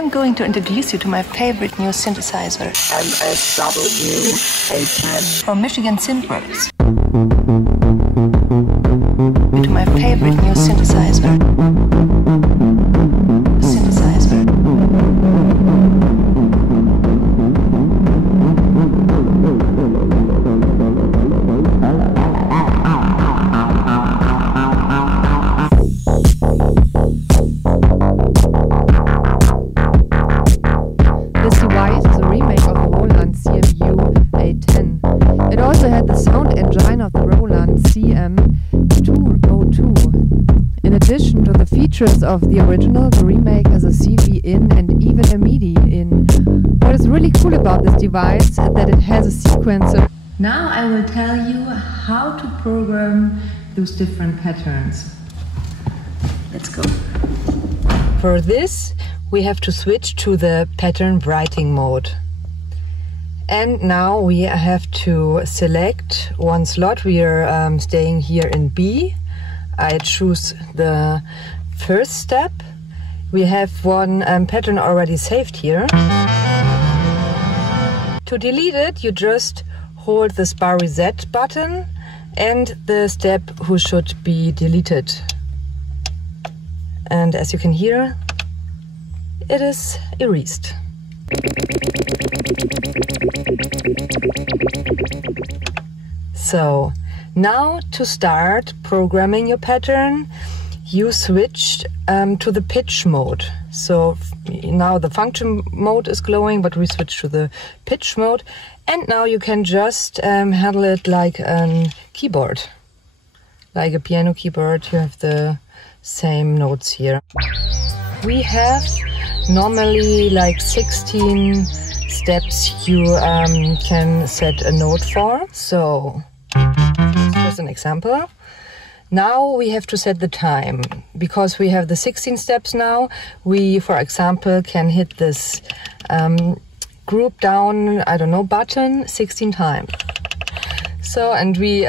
I'm going to introduce you to my favorite new synthesizer, MSW from Michigan Synth Works. To my favorite new synthesizer. This device is a remake of the Roland CMU-810. It also had the sound engine of the Roland CMU-810. In addition to the features of the original, the remake has a CV in and even a MIDI in. What is really cool about this device is that it has a sequencer. Now I will tell you how to program those different patterns. Let's go. For this, we have to switch to the pattern writing mode. And now we have to select one slot. We are staying here in B. I choose the first step. We have one pattern already saved here. To delete it, you just hold the bar reset button and the step who should be deleted. And as you can hear, it is erased. So now to start programming your pattern, you switch to the pitch mode. So now the function mode is glowing, but we switch to the pitch mode. And now you can just handle it like a keyboard, like a piano keyboard. You have the same notes here. We have normally like 16 steps you can set a note for. So here's an example. Now we have to set the time. Because we have the 16 steps now, we, for example, can hit this group down, I don't know, button 16 times. So, and we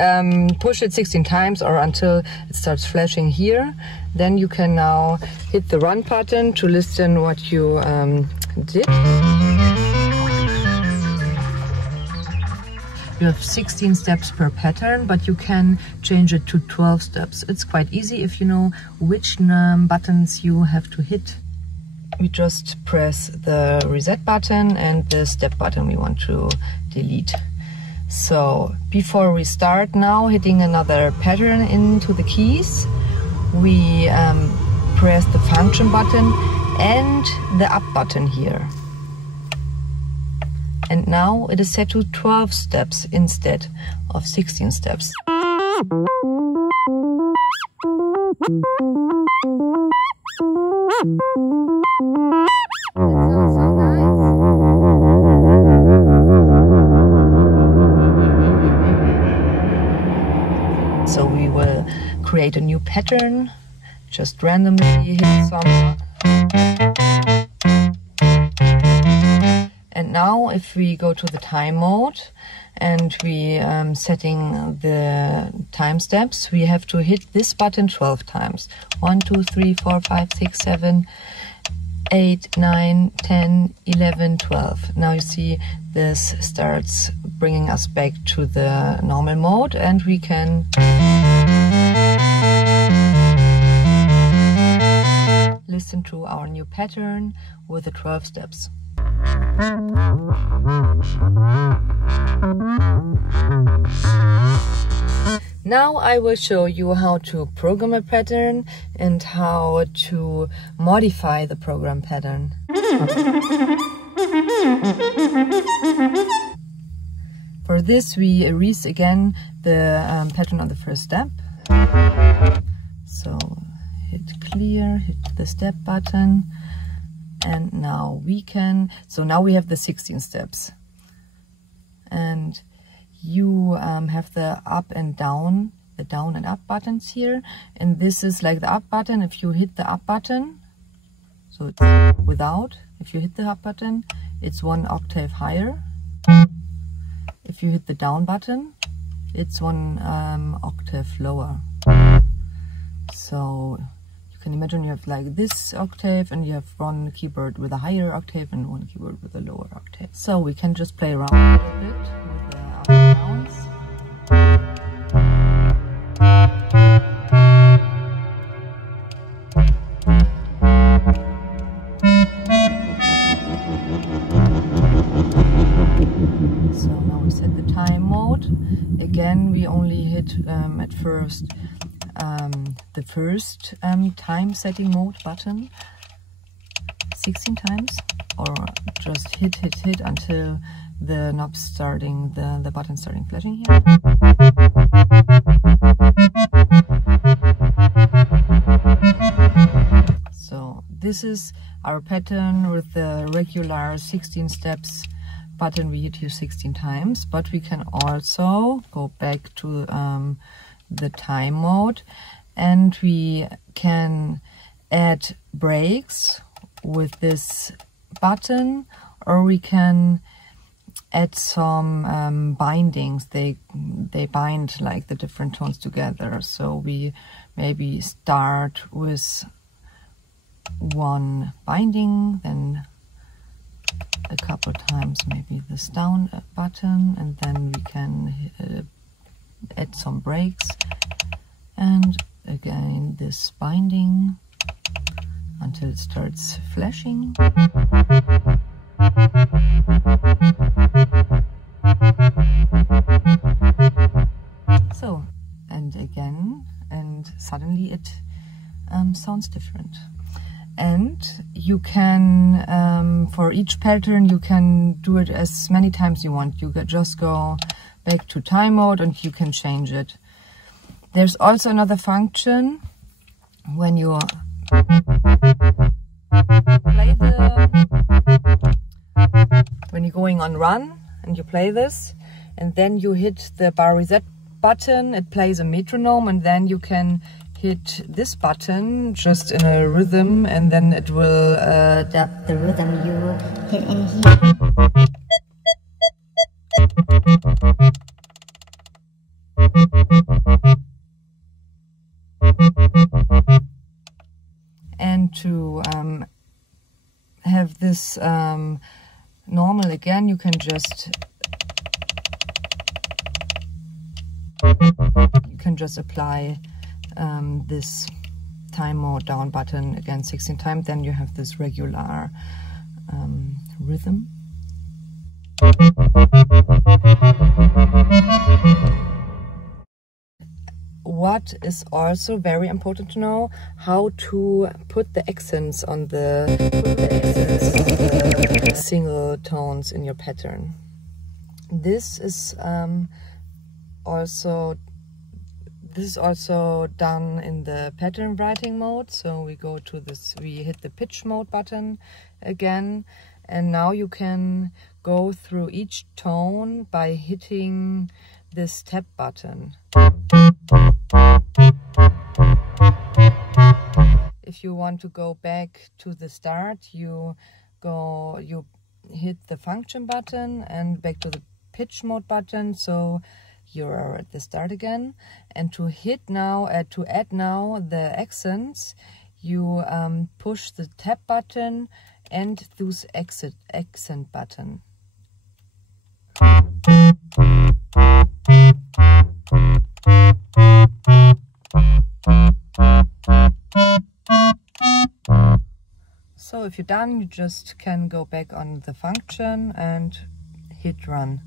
push it 16 times or until it starts flashing here. Then you can now hit the run button to listen what you did. You have 16 steps per pattern, but you can change it to 12 steps. It's quite easy if you know which buttons you have to hit. We just press the reset button and the step button we want to delete. So before we start now hitting another pattern into the keys, we press the function button and the up button here. And now it is set to 12 steps instead of 16 steps. So we will create a new pattern, just randomly hit some. And now if we go to the time mode and we setting the time steps, we have to hit this button 12 times. 1, 2, 3, 4, 5, 6, 7, 8, 9, 10, 11, 12. Now you see this starts bringing us back to the normal mode and we can listen to our new pattern with the 12 steps. Now I will show you how to program a pattern and how to modify the program pattern. For this we erase again the pattern on the first step. So hit clear, hit the step button. And now we can, so now we have the 16 steps. And you have the up and down, the down and up buttons here. And this is like the up button. If you hit the up button, so it's without, if you hit the up button, it's 1 octave higher. If you hit the down button, it's 1 octave lower. So you can imagine you have like this octave, and you have one keyboard with a higher octave and one keyboard with a lower octave. So we can just play around a little bit with the ups and downs. So now we set the time mode. Again, we only hit at first the first time setting mode button 16 times, or just hit until the knob starting, the button starting flashing here. So this is our pattern with the regular 16 steps button. We hit here 16 times, but we can also go back to the time mode, and we can add breaks with this button, or we can add some bindings. They bind like the different tones together. So we maybe start with one binding, then a couple times maybe this down button, and then we can add some breaks, and again this binding until it starts flashing. So, and again, and suddenly it sounds different. And you can, for each pattern, you can do it as many times you want. You could just go back to time mode and you can change it. There's also another function when you play when you're going on run and you play this, and then you hit the bar reset button, it plays a metronome, and then you can hit this button just in a rhythm, and then it will adapt the rhythm you hit in here. And to have this normal again, you can just apply this time mode down button again 16 times, then you have this regular rhythm. What is also very important to know, how to put the accents on the single tones in your pattern. This is also done in the pattern writing mode. So we go to this, we hit the pitch mode button again, and now you can go through each tone by hitting this tab button. If you want to go back to the start, you hit the function button and back to the pitch mode button, so you're at the start again. And to add now the accents, you push the tab button and this accent button. So if you're done, you just can go back on the function and hit run.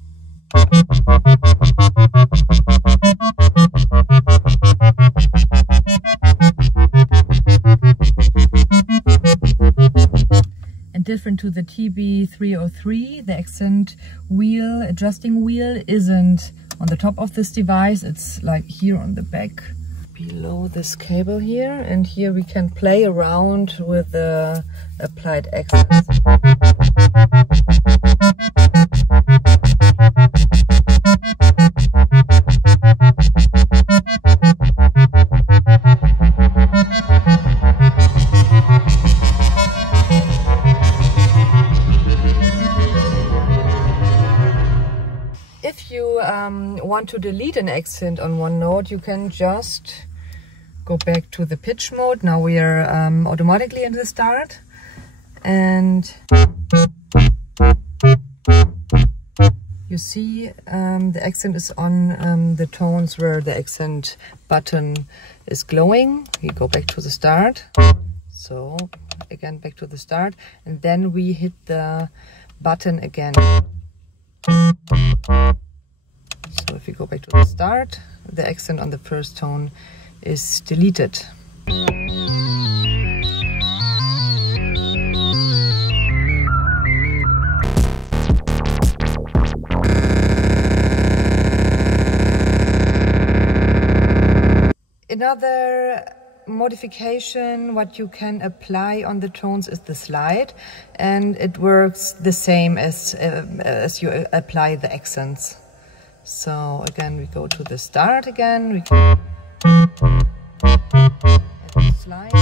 And different to the TB-303, the accent wheel, adjusting wheel, isn't on the top of this device, it's like here on the back below this cable here, and here we can play around with the applied accents. If you want to delete an accent on one note, you can just Go back to the pitch mode. Now we are automatically in the start. And you see the accent is on the tones where the accent button is glowing. We go back to the start. So again, back to the start. And then we hit the button again. So if you go back to the start, the accent on the first tone is deleted. Another modification what you can apply on the tones is the slide, and it works the same as you apply the accents. So again, we go to the start again, we can slide.